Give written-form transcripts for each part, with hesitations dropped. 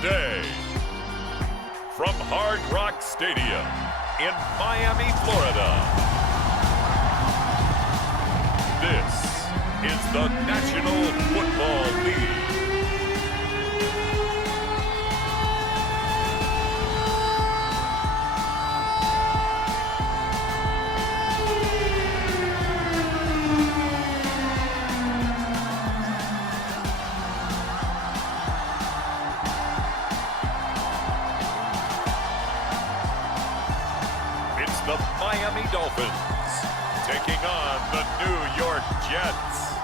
today. From Hard Rock Stadium in Miami, Florida. This is the National Football League. It's the Miami Dolphins taking on the New York Jets.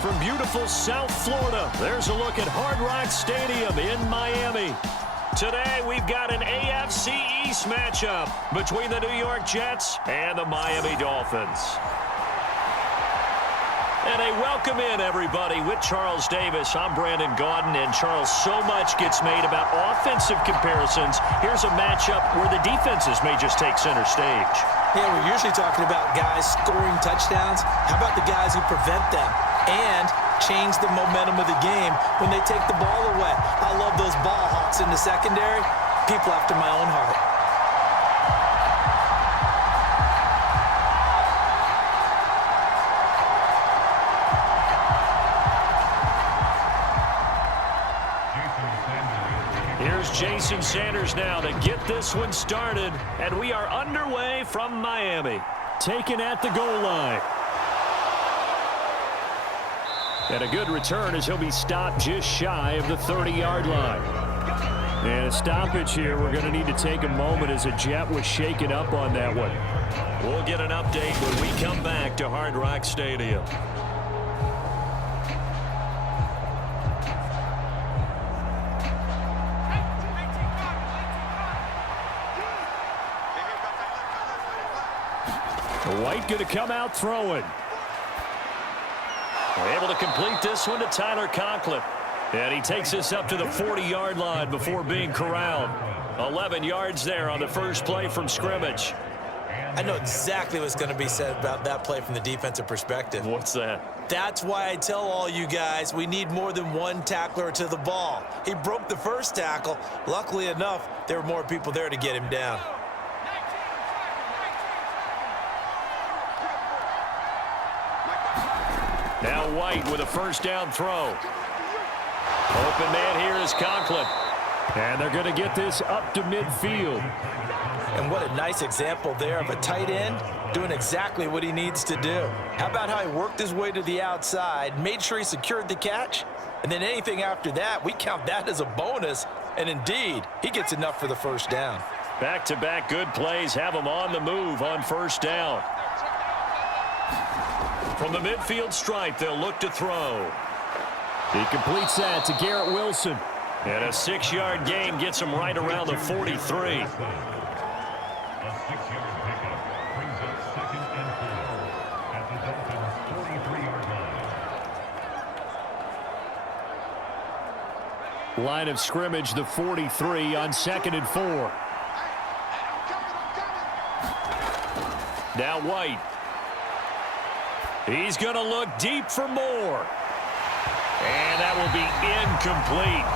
From beautiful South Florida, there's a look at Hard Rock Stadium in Miami. Today, we've got an AFC East matchup between the New York Jets and the Miami Dolphins. And a welcome in, everybody, with Charles Davis. I'm Brandon Gaudin, and Charles, so much gets made about offensive comparisons. Here's a matchup where the defenses may just take center stage. Yeah, we're usually talking about guys scoring touchdowns. How about the guys who prevent them and change the momentum of the game when they take the ball away? I love those ball hawks in the secondary. People after my own heart. Here's Jason Sanders now to get this one started, and we are underway from Miami. Taken at the goal line. And a good return as he'll be stopped just shy of the 30-yard line. And a stoppage here. We're going to need to take a moment as a Jet was shaken up on that one. We'll get an update when we come back to Hard Rock Stadium. White going to come out throwing. We're able to complete this one to Tyler Conklin. And he takes us up to the 40-yard line before being corralled. 11 yards there on the first play from scrimmage. I know exactly what's going to be said about that play from the defensive perspective. What's that? That's why I tell all you guys we need more than one tackler to the ball. He broke the first tackle. Luckily enough, there were more people there to get him down. Now White with a first down throw. Open man here is Conklin. And they're going to get this up to midfield. And what a nice example there of a tight end doing exactly what he needs to do. How about how he worked his way to the outside, made sure he secured the catch, and then anything after that, we count that as a bonus. And indeed, he gets enough for the first down. Back-to-back good plays have him on the move on first down. From the midfield stripe, they'll look to throw. He completes that to Garrett Wilson. And a 6-yard gain gets him right around the 43. Line of scrimmage, the 43 on 2nd and 4. Now White. He's going to look deep for more. And that will be incomplete.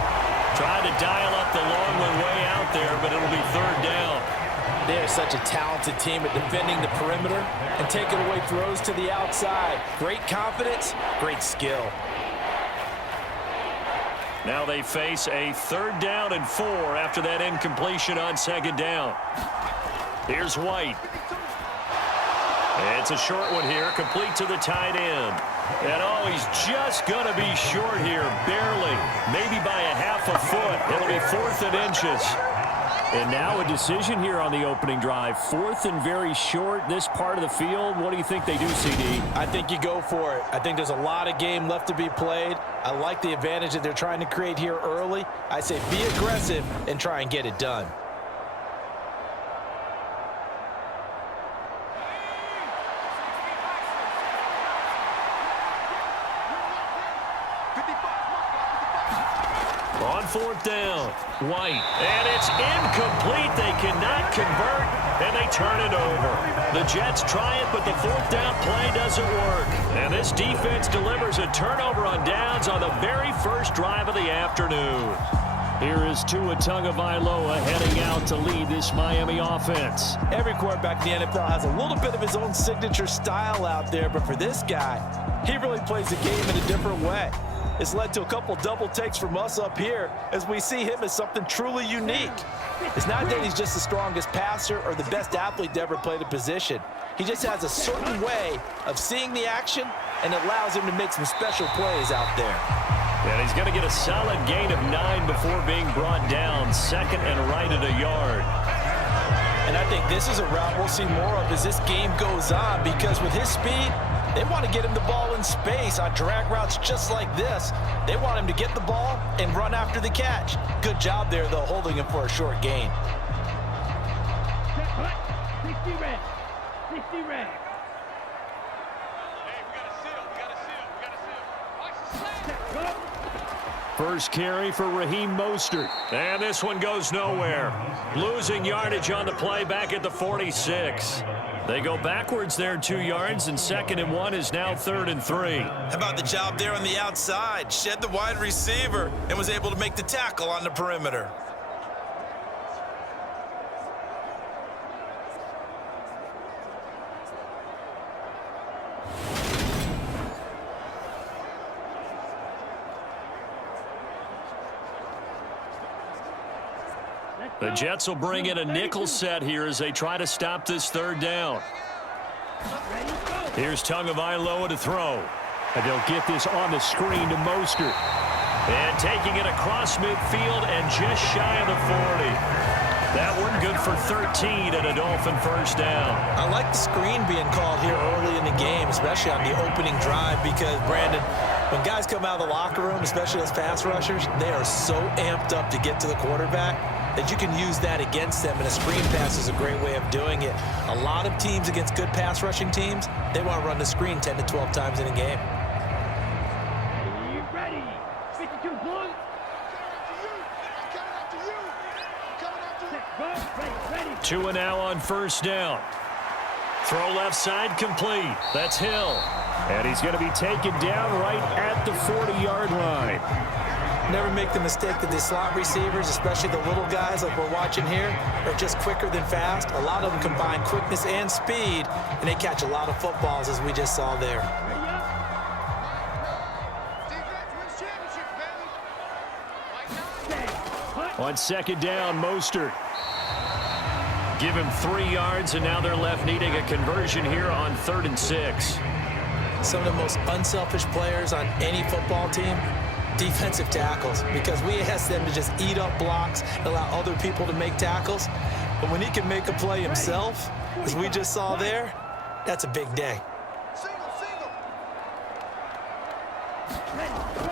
Trying to dial up the long one way out there, but it'll be third down. They're such a talented team at defending the perimeter and taking away throws to the outside. Great confidence, great skill. Now they face a 3rd down and 4 after that incompletion on 2nd down. Here's White. It's a short one here, complete to the tight end. And oh, he's just going to be short here, barely, maybe by a half a foot. It'll be 4th and inches. And now a decision here on the opening drive. 4th and very short, this part of the field. What do you think they do, CD? I think you go for it. I think there's a lot of game left to be played. I like the advantage that they're trying to create here early. I say be aggressive and try and get it done. 4th down. White. And it's incomplete. They cannot convert, and they turn it over. The Jets try it, but the 4th down play doesn't work. And this defense delivers a turnover on downs on the very first drive of the afternoon. Here is Tua Tagovailoa heading out to lead this Miami offense. Every quarterback in the NFL has a little bit of his own signature style out there, but for this guy, he really plays the game in a different way. It's led to a couple double takes from us up here as we see him as something truly unique. It's not that he's just the strongest passer or the best athlete to ever play the position. He just has a certain way of seeing the action, and it allows him to make some special plays out there. And he's going to get a solid gain of 9 before being brought down, 2nd and right at a yard. And I think this is a route we'll see more of as this game goes on, because with his speed, they want to get him the ball in space on drag routes just like this. They want him to get the ball and run after the catch. Good job there, though, holding him for a short gain. 60 red. 60 red. First carry for Raheem Mostert. And this one goes nowhere. Losing yardage on the play back at the 46. They go backwards there 2 yards, and 2nd and 1 is now 3rd and 3. How about the job there on the outside? Shed the wide receiver and was able to make the tackle on the perimeter. The Jets will bring in a nickel set here as they try to stop this 3rd down. Here's Tagovailoa to throw. And they'll get this on the screen to Mostert. And taking it across midfield and just shy of the 40. That one good for 13 and a Dolphin 1st down. I like the screen being called here early in the game, especially on the opening drive, because, Brandon, when guys come out of the locker room, especially those pass rushers, they are so amped up to get to the quarterback that you can use that against them, and a screen pass is a great way of doing it. A lot of teams against good pass rushing teams, they want to run the screen 10 to 12 times in a game. Are you ready? 52 blue. Ready. Tua now on 1st down. Throw left side complete. That's Hill. And he's going to be taken down right at the 40-yard line. Never make the mistake that the slot receivers, especially the little guys like we're watching here, are just quicker than fast. A lot of them combine quickness and speed, and they catch a lot of footballs, as we just saw there. On 2nd down, Mostert. Give him 3 yards, and now they're left needing a conversion here on 3rd and 6. Some of the most unselfish players on any football team, defensive tackles, because we ask them to just eat up blocks and allow other people to make tackles. But when he can make a play himself, as we just saw there, that's a big day.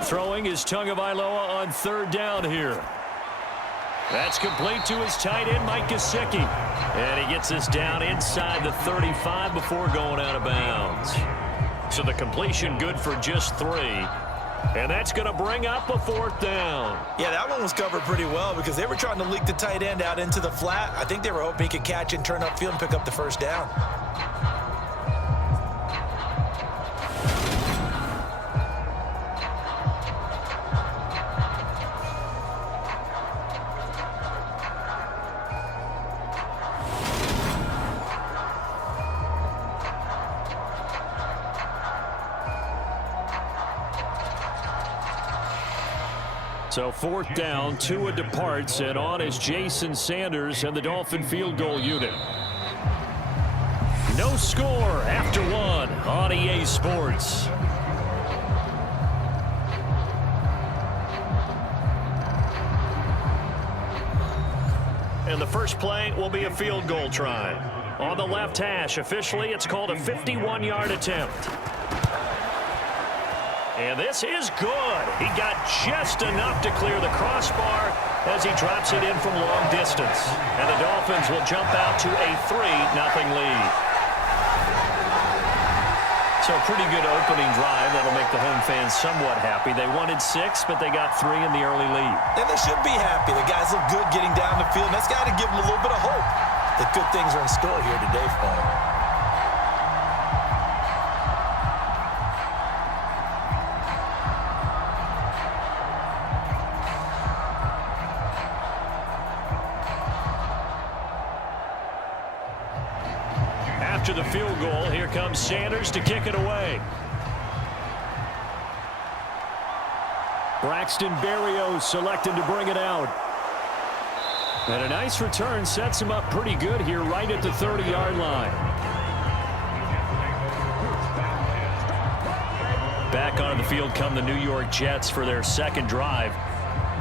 Throwing is Tagovailoa on 3rd down here. That's complete to his tight end, Mike Gesicki. And he gets this down inside the 35 before going out of bounds. So the completion good for just 3. And that's going to bring up a 4th down. Yeah, that one was covered pretty well because they were trying to leak the tight end out into the flat. I think they were hoping he could catch and turn upfield and pick up the 1st down. So 4th down, Tua departs, and on is Jason Sanders and the Dolphin field goal unit. No score after 1 on EA Sports. And the first play will be a field goal try. On the left hash, officially it's called a 51-yard attempt. And this is good. He got just enough to clear the crossbar as he drops it in from long distance. And the Dolphins will jump out to a 3-0 lead. So a pretty good opening drive. That'll make the home fans somewhat happy. They wanted 6, but they got 3 in the early lead. And they should be happy. The guys look good getting down the field. That's got to give them a little bit of hope that good things are in store here today for them. After the field goal, here comes Sanders to kick it away. Braxton Berrios selected to bring it out. And a nice return sets him up pretty good here right at the 30-yard line. Back onto the field come the New York Jets for their second drive.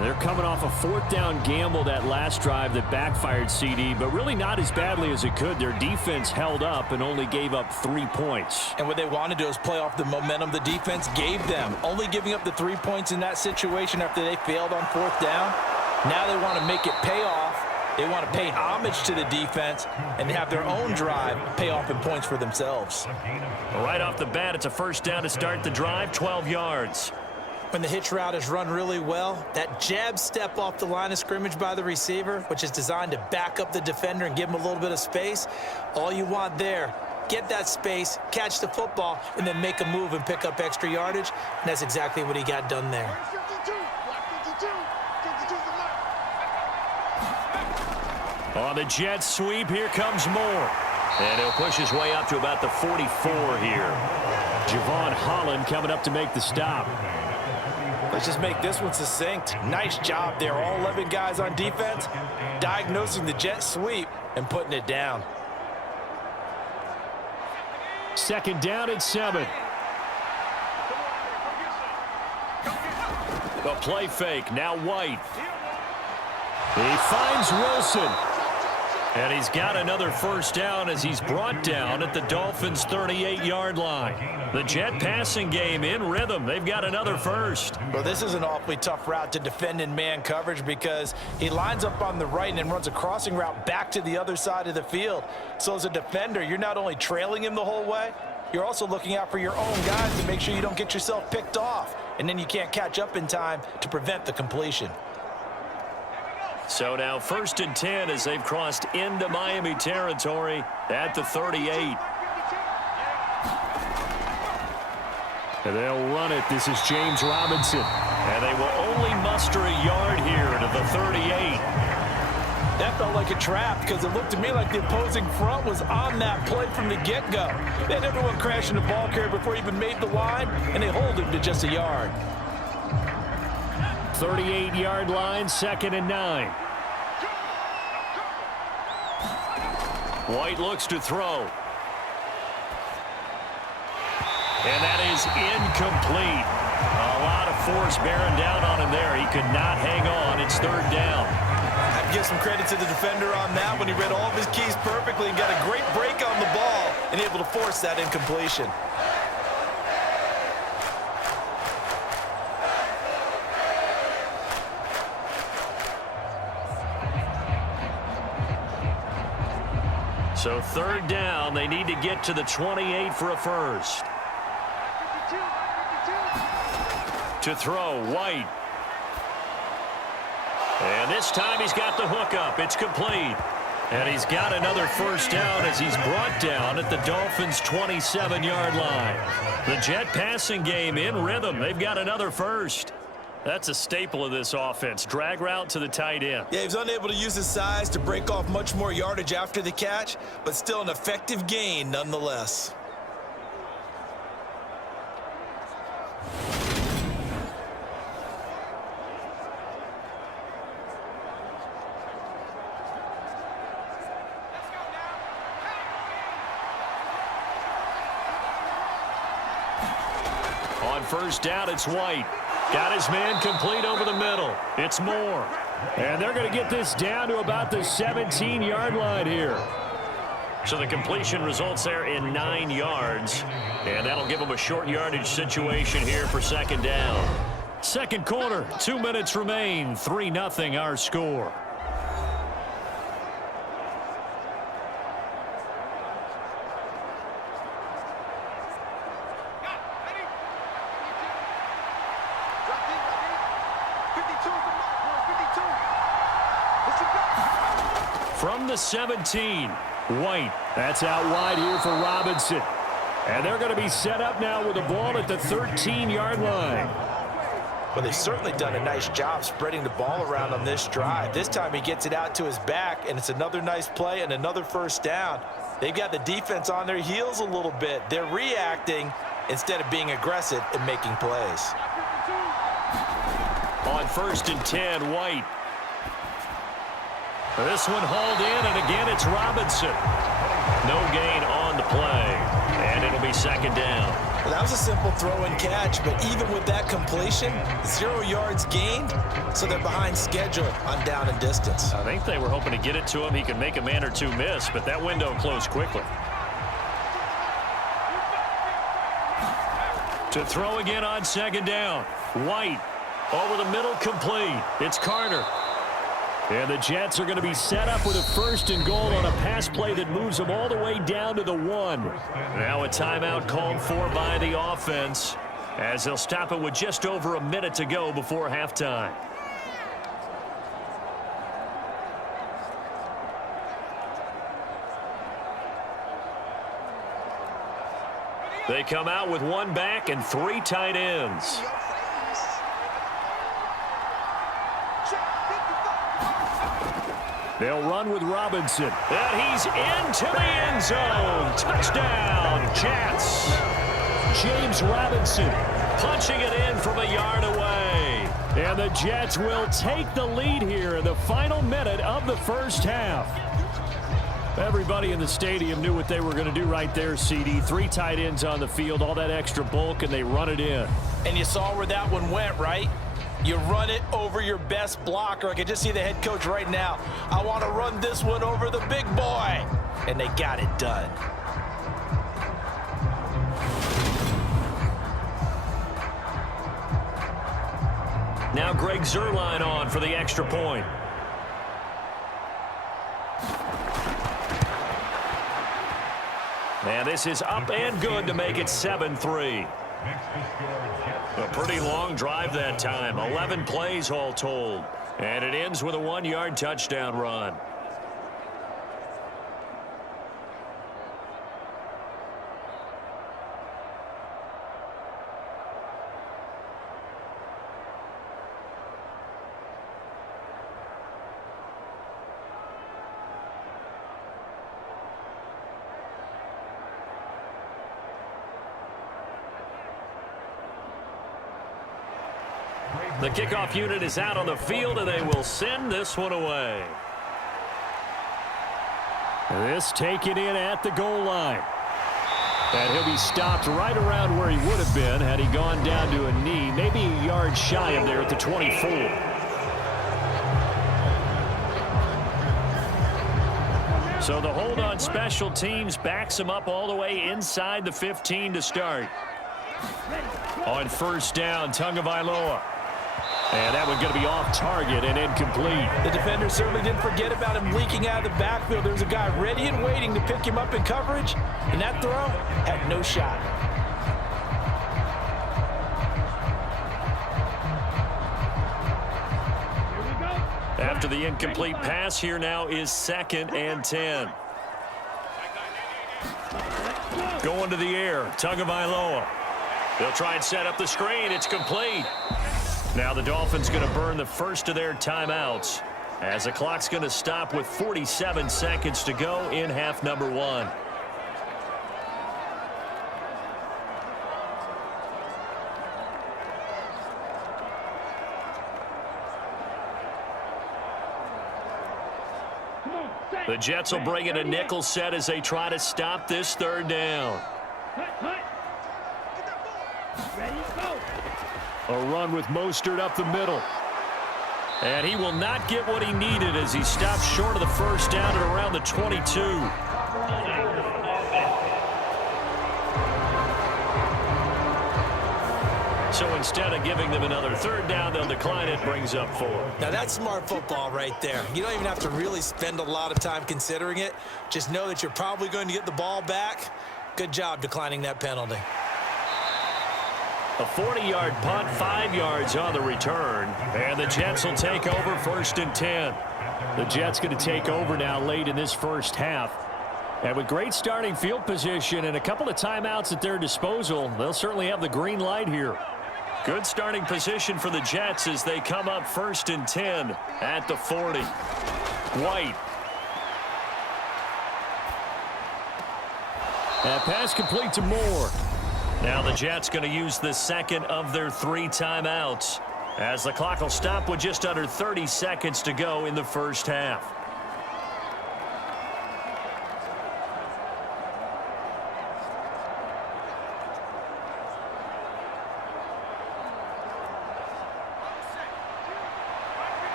They're coming off a 4th down gamble that last drive that backfired, CD, but really not as badly as it could. Their defense held up and only gave up 3 points. And what they want to do is play off the momentum the defense gave them. Only giving up the 3 points in that situation after they failed on 4th down. Now they want to make it pay off. They want to pay homage to the defense and have their own drive pay off in points for themselves. Right off the bat, it's a 1st down to start the drive, 12 yards. When the hitch route is run really well, that jab step off the line of scrimmage by the receiver, which is designed to back up the defender and give him a little bit of space, all you want there, get that space, catch the football, and then make a move and pick up extra yardage, and that's exactly what he got done there. On the Jets sweep, here comes Moore. And he'll push his way up to about the 44 here. Javon Holland coming up to make the stop. Let's just make this one succinct. Nice job there. All 11 guys on defense diagnosing the jet sweep and putting it down. 2nd down at 7. The play fake. Now White. He finds Wilson. And he's got another 1st down as he's brought down at the Dolphins' 38-yard line. The Jet passing game in rhythm. They've got another 1st. Well, this is an awfully tough route to defend in man coverage because he lines up on the right and then runs a crossing route back to the other side of the field. So as a defender, you're not only trailing him the whole way, you're also looking out for your own guys to make sure you don't get yourself picked off. And then you can't catch up in time to prevent the completion. So now 1st and 10 as they've crossed into Miami territory at the 38. And they'll run it. This is James Robinson. And they will only muster a yard here to the 38. That felt like a trap because it looked to me like the opposing front was on that play from the get-go. They had everyone crashing the ball carrier before he even made the line, and they hold him to just a yard. 38-yard line, 2nd and 9. White looks to throw. And that is incomplete. A lot of force bearing down on him there. He could not hang on. It's 3rd down. I'd give some credit to the defender on that when he read all of his keys perfectly and got a great break on the ball and able to force that incompletion. So 3rd down, they need to get to the 28 for a 1st. To throw, White. And this time he's got the hook up. It's complete. And he's got another 1st down as he's brought down at the Dolphins' 27-yard line. The Jet passing game in rhythm. They've got another 1st. That's a staple of this offense. Drag route to the tight end. Yeah, he was unable to use his size to break off much more yardage after the catch, but still an effective gain nonetheless. On 1st down, it's White. Got his man complete over the middle. It's Moore. And they're going to get this down to about the 17-yard line here. So the completion results there in 9 yards. And that'll give them a short yardage situation here for 2nd down. 2nd quarter, 2 minutes remain. 3-0 our score. from the 17. White, that's out wide here for Robinson. And they're going to be set up now with the ball at the 13-yard line. Well, they've certainly done a nice job spreading the ball around on this drive. This time he gets it out to his back, and it's another nice play and another first down. They've got the defense on their heels a little bit. They're reacting instead of being aggressive and making plays. On 1st and 10, White. This one hauled in, and again it's Robinson. No gain on the play, and it'll be 2nd down. Well, that was a simple throw and catch, but even with that completion, 0 yards gained, so they're behind schedule on down and distance. I think they were hoping to get it to him. He could make a man or two miss, but that window closed quickly. To throw again on 2nd down. White over the middle, complete. It's Carter. And the Jets are going to be set up with a 1st and goal on a pass play that moves them all the way down to the 1. Now a timeout called for by the offense as they'll stop it with just over a minute to go before halftime. They come out with 1 back and 3 tight ends. They'll run with Robinson. And he's into the end zone. Touchdown, Jets. James Robinson punching it in from a yard away. And the Jets will take the lead here in the final minute of the first half. Everybody in the stadium knew what they were going to do right there, CD. 3 tight ends on the field, all that extra bulk, and they run it in. And you saw where that one went, right? You run it over your best blocker. I can just see the head coach right now. I want to run this one over the big boy. And they got it done. Now Greg Zuerlein on for the extra point. And this is up and good to make it 7-3. A pretty long drive that time. 11 plays all told. And it ends with a 1-yard touchdown run. The kickoff unit is out on the field, and they will send this one away. This taken in at the goal line. And he'll be stopped right around where he would have been had he gone down to a knee, maybe a yard shy of there at the 24. So the hold on special teams backs him up all the way inside the 15 to start. On 1st down, Tagovailoa. And that one's going to be off target and incomplete. The defender certainly didn't forget about him leaking out of the backfield. There's a guy ready and waiting to pick him up in coverage, and that throw had no shot. After the incomplete pass, here now is 2nd and 10. Going to the air, Tagovailoa. They'll try and set up the screen. It's complete. Now the Dolphins going to burn the first of their timeouts as the clock's going to stop with 47 seconds to go in half number 1. The Jets will bring in a nickel set as they try to stop this 3rd down. Ready, go. A run with Mostert up the middle. And he will not get what he needed as he stops short of the 1st down at around the 22. So instead of giving them another 3rd down, they'll decline it, brings up 4. Now that's smart football right there. You don't even have to really spend a lot of time considering it. Just know that you're probably going to get the ball back. Good job declining that penalty. A 40-yard punt, 5 yards on the return. And the Jets will take over 1st and 10. The Jets going to take over now late in this first half. And with great starting field position and a couple of timeouts at their disposal, they'll certainly have the green light here. Good starting position for the Jets as they come up 1st and 10 at the 40. White. That pass complete to Moore. Now the Jets going to use the second of their 3 timeouts as the clock will stop with just under 30 seconds to go in the first half.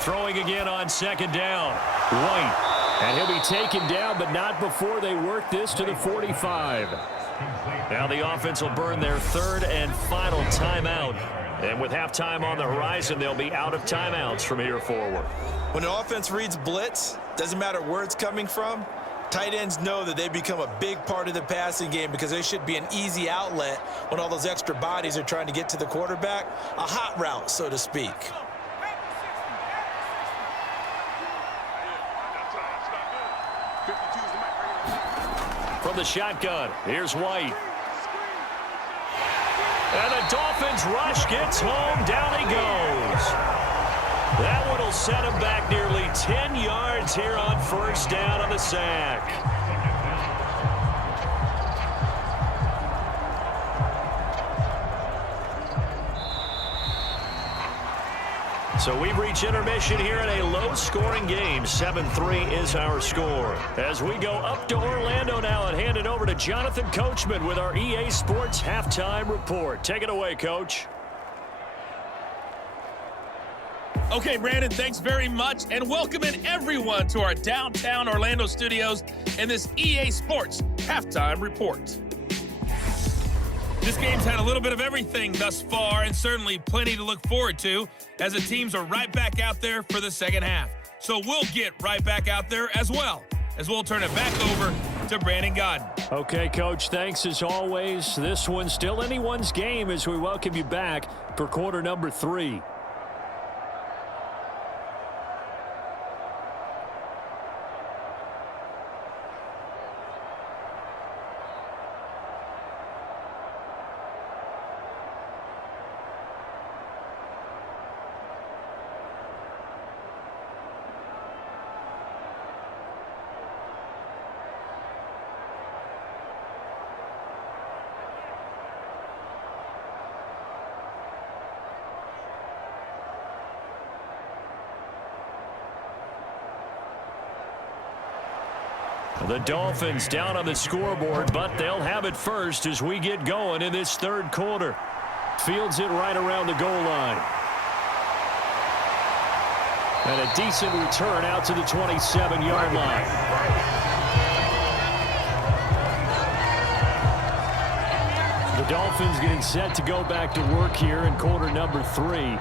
Throwing again on 2nd down. White. And he'll be taken down, but not before they work this to the 45. Now the offense will burn their 3rd and final timeout. And with halftime on the horizon, they'll be out of timeouts from here forward. When the offense reads blitz, doesn't matter where it's coming from, tight ends know that they become a big part of the passing game because they should be an easy outlet when all those extra bodies are trying to get to the quarterback. A hot route, so to speak. From the shotgun, here's White. And the Dolphins rush gets home. Down he goes. That one will set him back nearly 10 yards here on 1st down on the sack. So we've reached intermission here in a low-scoring game. 7-3 is our score. As we go up to Orlando now and hand it over to Jonathan Coachman with our EA Sports Halftime Report. Take it away, Coach. Okay, Brandon, thanks very much, and welcoming everyone to our downtown Orlando studios in this EA Sports Halftime Report. This game's had a little bit of everything thus far, and certainly plenty to look forward to as the teams are right back out there for the second half. So we'll get right back out there as well, as we'll turn it back over to Brandon Godden. Okay, Coach, thanks as always. This one's still anyone's game as we welcome you back for quarter number 3. The Dolphins down on the scoreboard, but they'll have it first as we get going in this 3rd quarter. Fields it right around the goal line. And a decent return out to the 27-yard line. The Dolphins getting set to go back to work here in quarter number 3.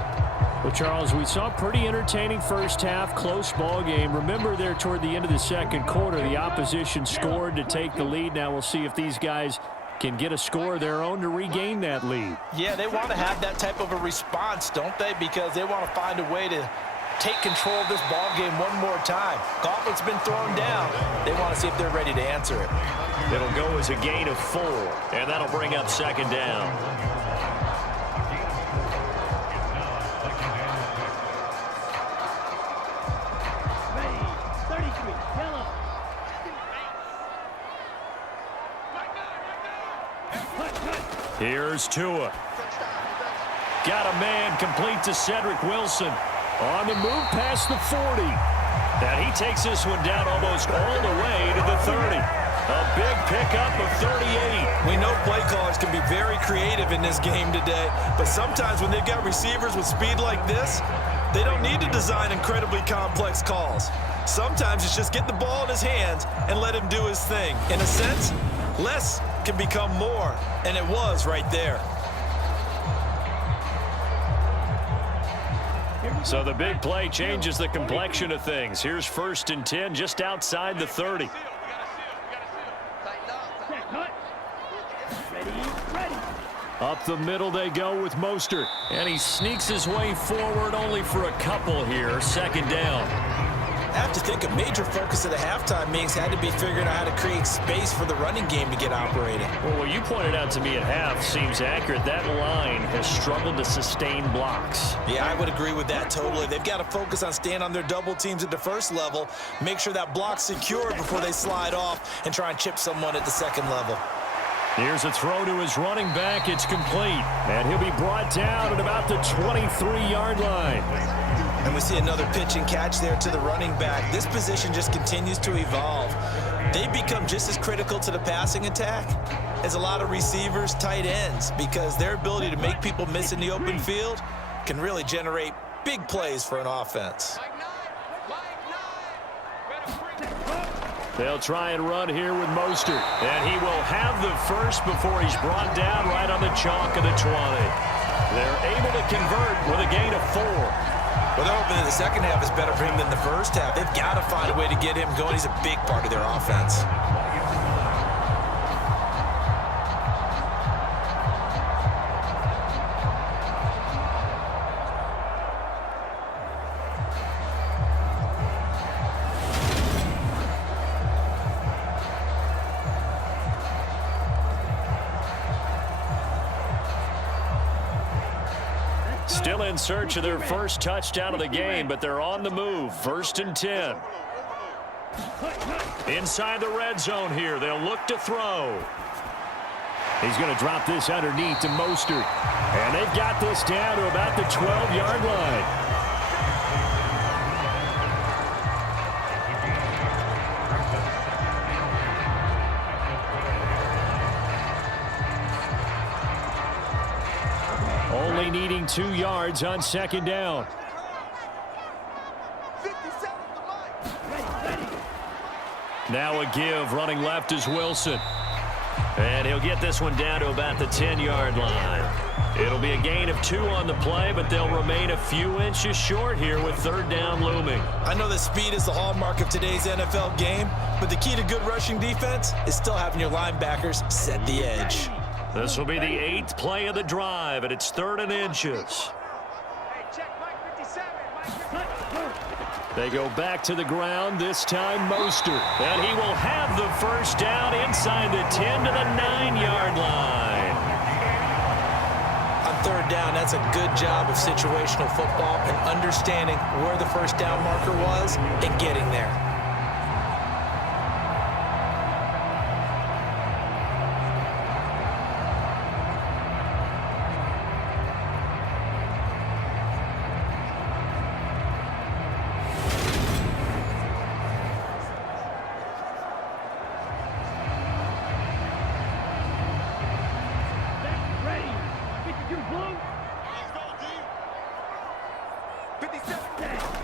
Well, Charles, we saw a pretty entertaining first half, close ball game. Remember there toward the end of the 2nd quarter, the opposition scored to take the lead. Now we'll see if these guys can get a score of their own to regain that lead. Yeah, they want to have that type of a response, don't they? Because they want to find a way to take control of this ball game one more time. Gauntlet's been thrown down. They want to see if they're ready to answer it. It'll go as a gain of 4, and that'll bring up 2nd down. Here's Tua. Got a man complete to Cedric Wilson. On the move past the 40. And he takes this one down almost all the way to the 30. A big pickup of 38. We know play callers can be very creative in this game today, but sometimes when they've got receivers with speed like this, they don't need to design incredibly complex calls. Sometimes it's just get the ball in his hands and let him do his thing. In a sense, less can become more, and it was right there. So the big play changes the complexion of things. Here's 1st and 10 just outside the 30. Up the middle they go with Mostert. And he sneaks his way forward only for a couple here. Second down. I have to think a major focus of the halftime meetings had to be figuring out how to create space for the running game to get operating. Well, what you pointed out to me at half seems accurate. That line has struggled to sustain blocks. Yeah, I would agree with that totally. They've got to focus on staying on their double teams at the first level, make sure that block's secured before they slide off and try and chip someone at the second level. Here's a throw to his running back. It's complete. And he'll be brought down at about the 23-yard line. And we see another pitch and catch there to the running back. This position just continues to evolve. They become just as critical to the passing attack as a lot of receivers, tight ends, because their ability to make people miss in the open field can really generate big plays for an offense. They'll try and run here with Mostert. And he will have the first before he's brought down right on the chalk of the 20. They're able to convert with a gain of 4. Well, they're hoping that the second half is better for him than the first half. They've got to find a way to get him going. He's a big part of their offense. Still in search of their first touchdown of the game, but they're on the move. 1st and 10. Inside the red zone here. They'll look to throw. He's going to drop this underneath to Mostert. And they've got this down to about the 12-yard line. Only needing 2 yards on second down. Now a give, running left is Wilson. And he'll get this one down to about the 10-yard line. It'll be a gain of 2 on the play, but they'll remain a few inches short here with third down looming. I know that speed is the hallmark of today's NFL game, but the key to good rushing defense is still having your linebackers set the edge. This will be the 8th play of the drive, and it's 3rd and inches. They go back to the ground, this time Mostert. And he will have the first down inside the 10 to the 9-yard line. On third down, that's a good job of situational football and understanding where the first down marker was and getting there.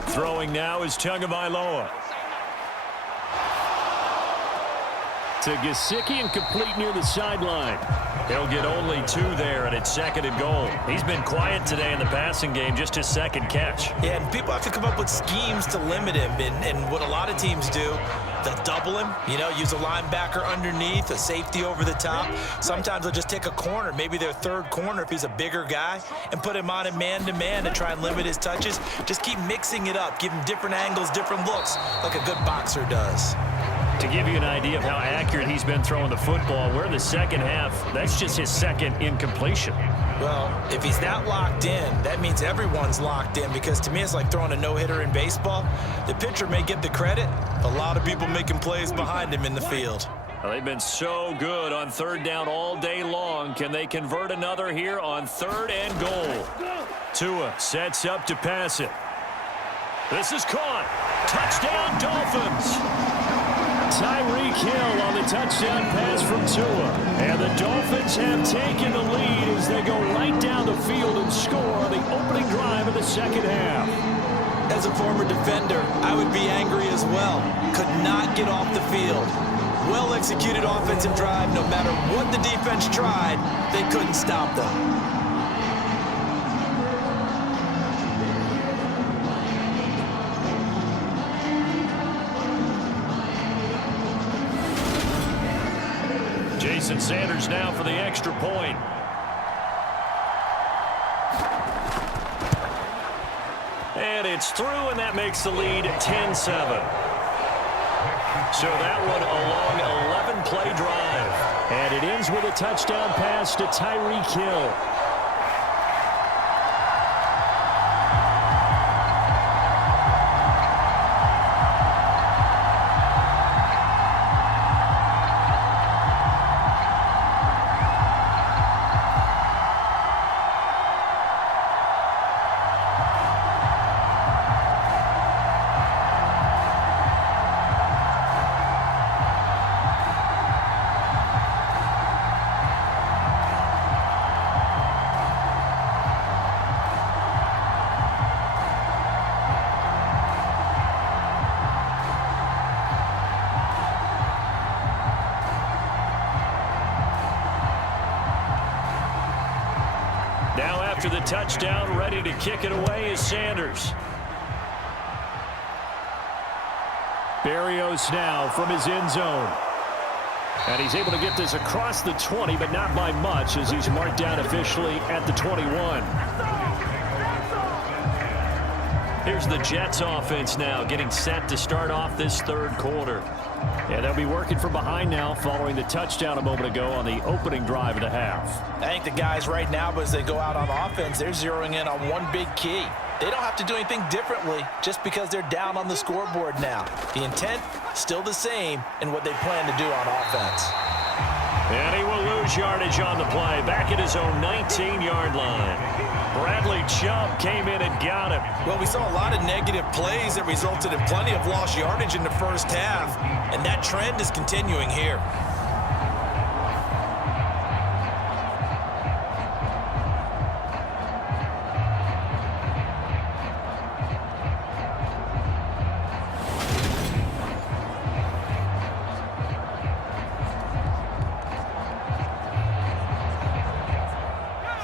Throwing now is Tagovailoa. To Gesicki and complete near the sideline. He'll get only 2 there, and it's 2nd and goal. He's been quiet today in the passing game, just his 2nd catch. Yeah, and people have to come up with schemes to limit him, and what a lot of teams do, they'll double him, use a linebacker underneath, a safety over the top. Sometimes they'll just take a corner, maybe their third corner if he's a bigger guy, and put him on a man-to-man to try and limit his touches. Just keep mixing it up, give him different angles, different looks, like a good boxer does. To give you an idea of how accurate he's been throwing the football, we're in the second half. That's just his 2nd incompletion. Well, if he's not locked in, that means everyone's locked in, because to me it's like throwing a no-hitter in baseball. The pitcher may get the credit, a lot of people making plays behind him in the field. Well, they've been so good on third down all day long. Can they convert another here on 3rd and goal? Tua sets up to pass it. This is caught. Touchdown, Dolphins. Tyreek Hill on the touchdown pass from Tua. And the Dolphins have taken the lead as they go right down the field and score on the opening drive of the second half. As a former defender, I would be angry as well. Could not get off the field. Well-executed offensive drive. No matter what the defense tried, they couldn't stop them. Jason Sanders now for the extra point. And it's through, and that makes the lead 10-7. So that one a long 11-play drive. And it ends with a touchdown pass to Tyreek Hill. Now after the touchdown, ready to kick it away is Sanders. Berrios now from his end zone. And he's able to get this across the 20, but not by much as he's marked down officially at the 21. Here's the Jets offense now getting set to start off this third quarter. And they'll be working from behind now following the touchdown a moment ago on the opening drive of the half. I think the guys right now, as they go out on offense, they're zeroing in on one big key. They don't have to do anything differently just because they're down on the scoreboard now. The intent, still the same in what they plan to do on offense. And he will lose yardage on the play, back at his own 19-yard line. Bradley Chubb came in and got him. Well, we saw a lot of negative plays that resulted in plenty of lost yardage in the first half, and that trend is continuing here.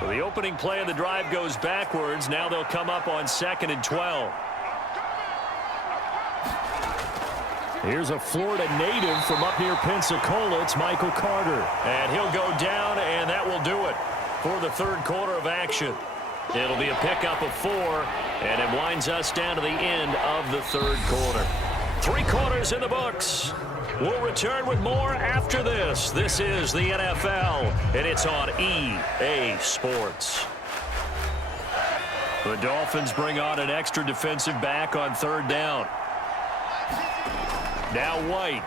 The opening play of the drive goes backwards. Now they'll come up on 2nd and 12. Here's a Florida native from up near Pensacola. It's Michael Carter. And he'll go down, and that will do it for the third quarter of action. It'll be a pickup of 4, and it winds us down to the end of the third quarter. 3 quarters in the books. We'll return with more after this. This is the NFL, and it's on EA Sports. The Dolphins bring on an extra defensive back on third down. Now White.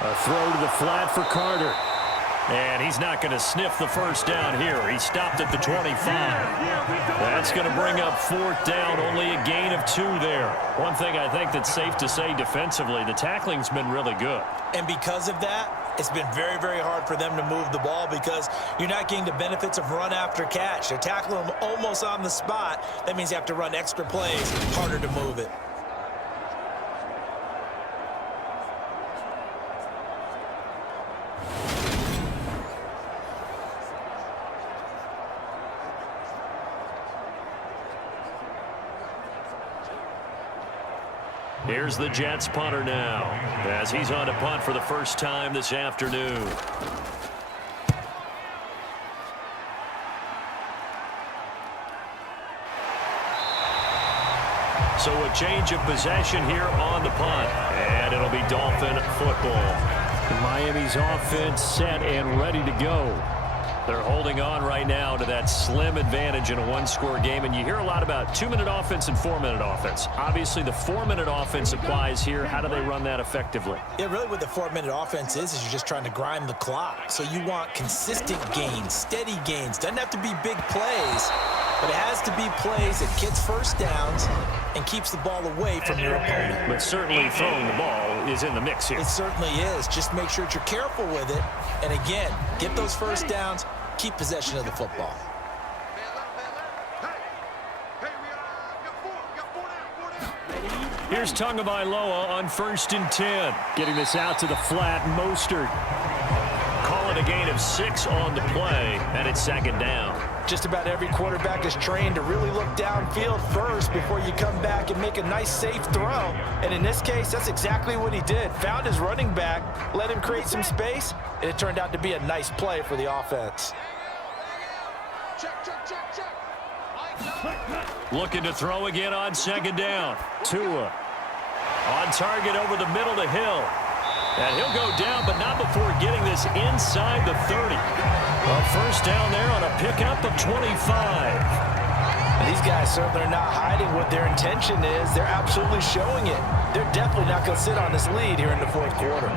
A throw to the flat for Carter. And he's not going to sniff the first down here. He stopped at the 25. That's going to bring up 4th down, only a gain of 2 there. One thing I think that's safe to say defensively, the tackling's been really good. And because of that, it's been very, very hard for them to move the ball because you're not getting the benefits of run after catch. They're tackling them almost on the spot. That means you have to run extra plays, harder to move it. Here's the Jets punter now as he's on to punt for the first time this afternoon. So a change of possession here on the punt, and it'll be Dolphin football. Miami's offense set and ready to go. They're holding on right now to that slim advantage in a one-score game, and you hear a lot about 2-minute offense and 4-minute offense. Obviously, the 4-minute offense applies here. How do they run that effectively? Yeah, really what the 4-minute offense is you're just trying to grind the clock. So you want consistent gains, steady gains. Doesn't have to be big plays, but it has to be plays that gets first downs and keeps the ball away from your opponent. But certainly throwing the ball is in the mix here. It certainly is. Just make sure that you're careful with it. And again, get those first downs, keep possession of the football. Here's Tagovailoa on 1st and 10. Getting this out to the flat, Mostert. Calling a gain of 6 on the play, and it's 2nd down. Just about every quarterback is trained to really look downfield first before you come back and make a nice, safe throw. And in this case, that's exactly what he did. Found his running back, let him create some space, and it turned out to be a nice play for the offense. Check, check, check, check. Looking to throw again on second down. Tua on target over the middle to Hill. And he'll go down, but not before getting this inside the 30. A first down there on a pickup of 25. These guys certainly are not hiding what their intention is. They're absolutely showing it. They're definitely not going to sit on this lead here in the fourth quarter.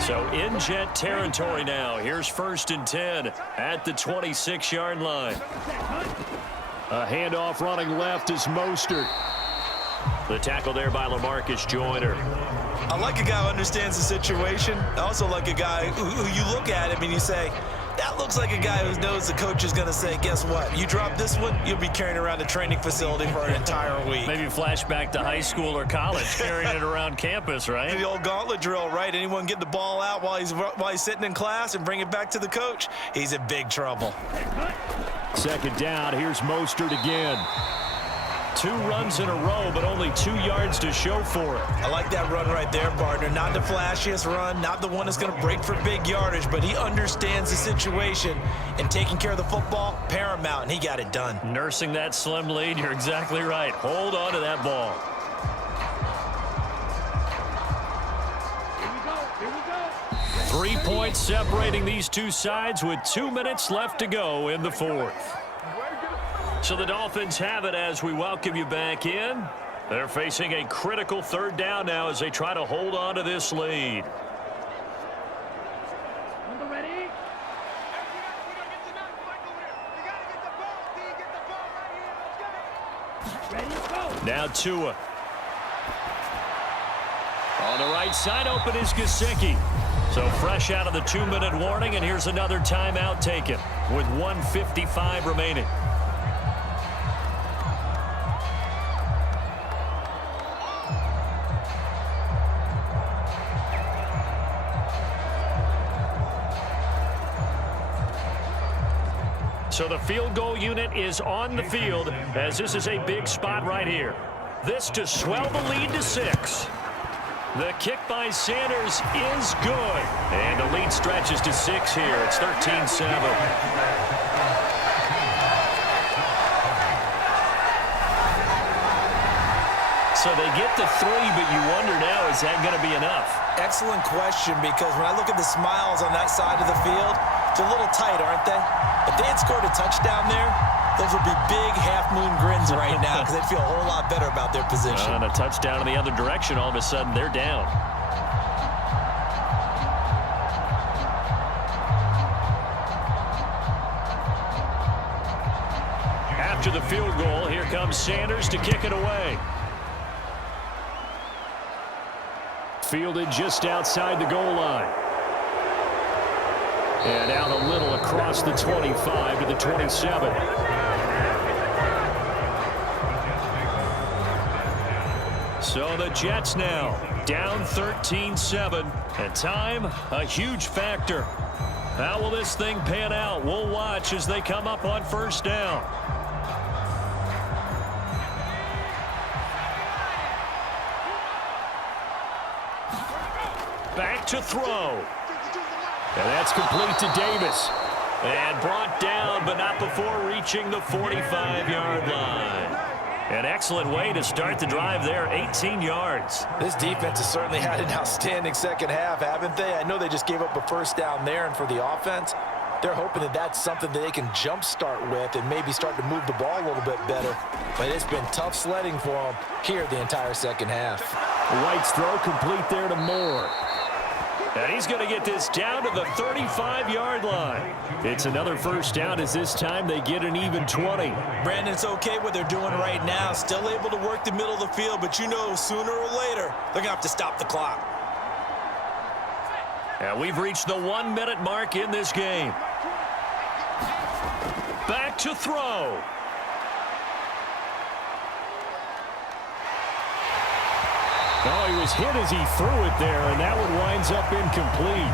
So in Jet territory now. Here's 1st and 10 at the 26-yard line. A handoff running left is Mostert. The tackle there by LaMarcus Joyner. I like a guy who understands the situation. I also like a guy who you look at him and you say, that looks like a guy who knows the coach is going to say, guess what? You drop this one, you'll be carrying around the training facility for an entire week. Maybe flashback to high school or college, carrying it around campus, right? The old gauntlet drill, right? Anyone get the ball out while he's sitting in class and bring it back to the coach, he's in big trouble. Second down, here's Mostert again. 2 runs in a row, but only 2 yards to show for it. I like that run right there, partner. Not the flashiest run, not the one that's going to break for big yardage, but he understands the situation, and taking care of the football, paramount, and he got it done. Nursing that slim lead, you're exactly right. Hold on to that ball. Here we go. 3 points separating these two sides with 2 minutes left to go in the fourth. So the Dolphins have it as we welcome you back in. They're facing a critical 3rd down now as they try to hold on to this lead. Ready? Ready, go. Now Tua. On the right side, open is Gesicki. So fresh out of the 2-minute warning, and here's another timeout taken with 1:55 remaining. So the field goal unit is on the field as this is a big spot right here. This to swell the lead to 6. The kick by Sanders is good. And the lead stretches to 6 here. It's 13-7. So they get to 3, but you wonder now, is that going to be enough? Excellent question, because when I look at the smiles on that side of the field, they're a little tight, aren't they? If they had scored a touchdown there, those would be big half-moon grins right now because they'd feel a whole lot better about their position. And a touchdown in the other direction, all of a sudden they're down. After the field goal, here comes Sanders to kick it away. Fielded just outside the goal line. And out a little across the 25 to the 27. So the Jets now down 13-7. And time, a huge factor. How will this thing pan out? We'll watch as they come up on 1st down. Back to throw. And that's complete to Davis. And brought down, but not before reaching the 45-yard line. An excellent way to start the drive there, 18 yards. This defense has certainly had an outstanding second half, haven't they? I know they just gave up a first down there, and for the offense, they're hoping that that's something that they can jumpstart with and maybe start to move the ball a little bit better. But it's been tough sledding for them here the entire second half. White's throw complete there to Moore. And he's going to get this down to the 35-yard line. It's another first down as this time they get an even 20. Brandon, it's okay what they're doing right now. Still able to work the middle of the field, but you know sooner or later they're going to have to stop the clock. And we've reached the 1-minute mark in this game. Back to throw. Oh, he was hit as he threw it there, and that one winds up incomplete.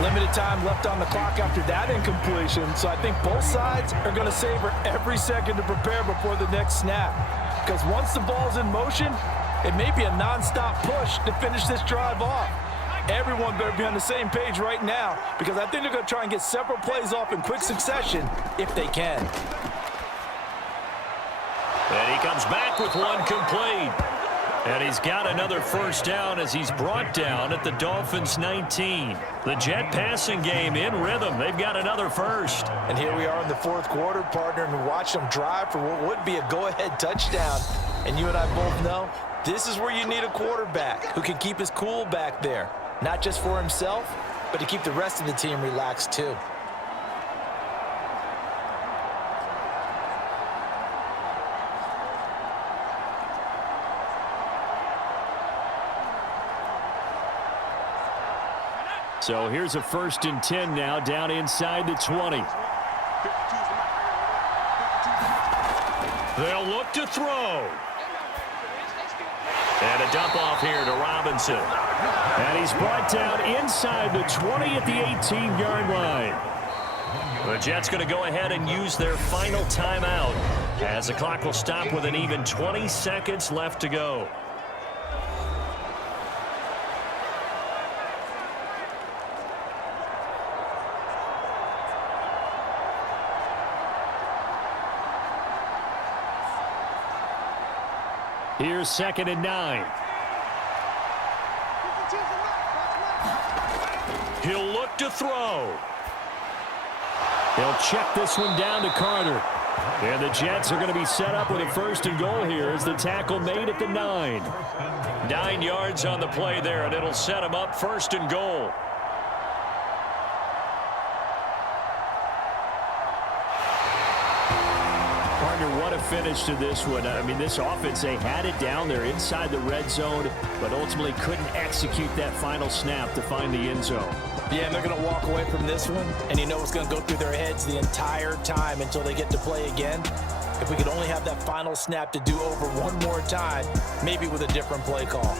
Limited time left on the clock after that incompletion, so I think both sides are going to savor every second to prepare before the next snap. Because once the ball's in motion, it may be a nonstop push to finish this drive off. Everyone better be on the same page right now, because I think they're going to try and get several plays off in quick succession if they can. And he comes back with one complete. And he's got another first down as he's brought down at the Dolphins' 19. The Jet passing game in rhythm. They've got another first. And here we are in the fourth quarter, partner, and watch them drive for what would be a go-ahead touchdown. And you and I both know this is where you need a quarterback who can keep his cool back there. Not just for himself, but to keep the rest of the team relaxed too. So here's a 1st and 10 now down inside the 20. They'll look to throw. And a dump off here to Robinson. And he's brought down inside the 20 at the 18-yard line. The Jets going to go ahead and use their final timeout as the clock will stop with an even 20 seconds left to go. Here's 2nd and 9. He'll look to throw. He'll check this one down to Carter. And the Jets are going to be set up with a 1st and goal here as the tackle made at the 9. 9 yards on the play there, and it'll set him up 1st and goal. What a finish to this one. I mean, this offense, they had it down there inside the red zone, but ultimately couldn't execute that final snap to find the end zone. Yeah, and they're going to walk away from this one, and you know what's going to go through their heads the entire time until they get to play again. If we could only have that final snap to do over one more time, maybe with a different play call.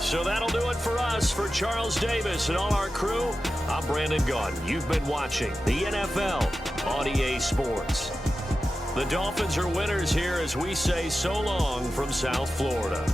So that'll do it for us. For Charles Davis and all our crew, I'm Brandon Gaudin. You've been watching the NFL on EA Sports. The Dolphins are winners here as we say so long from South Florida.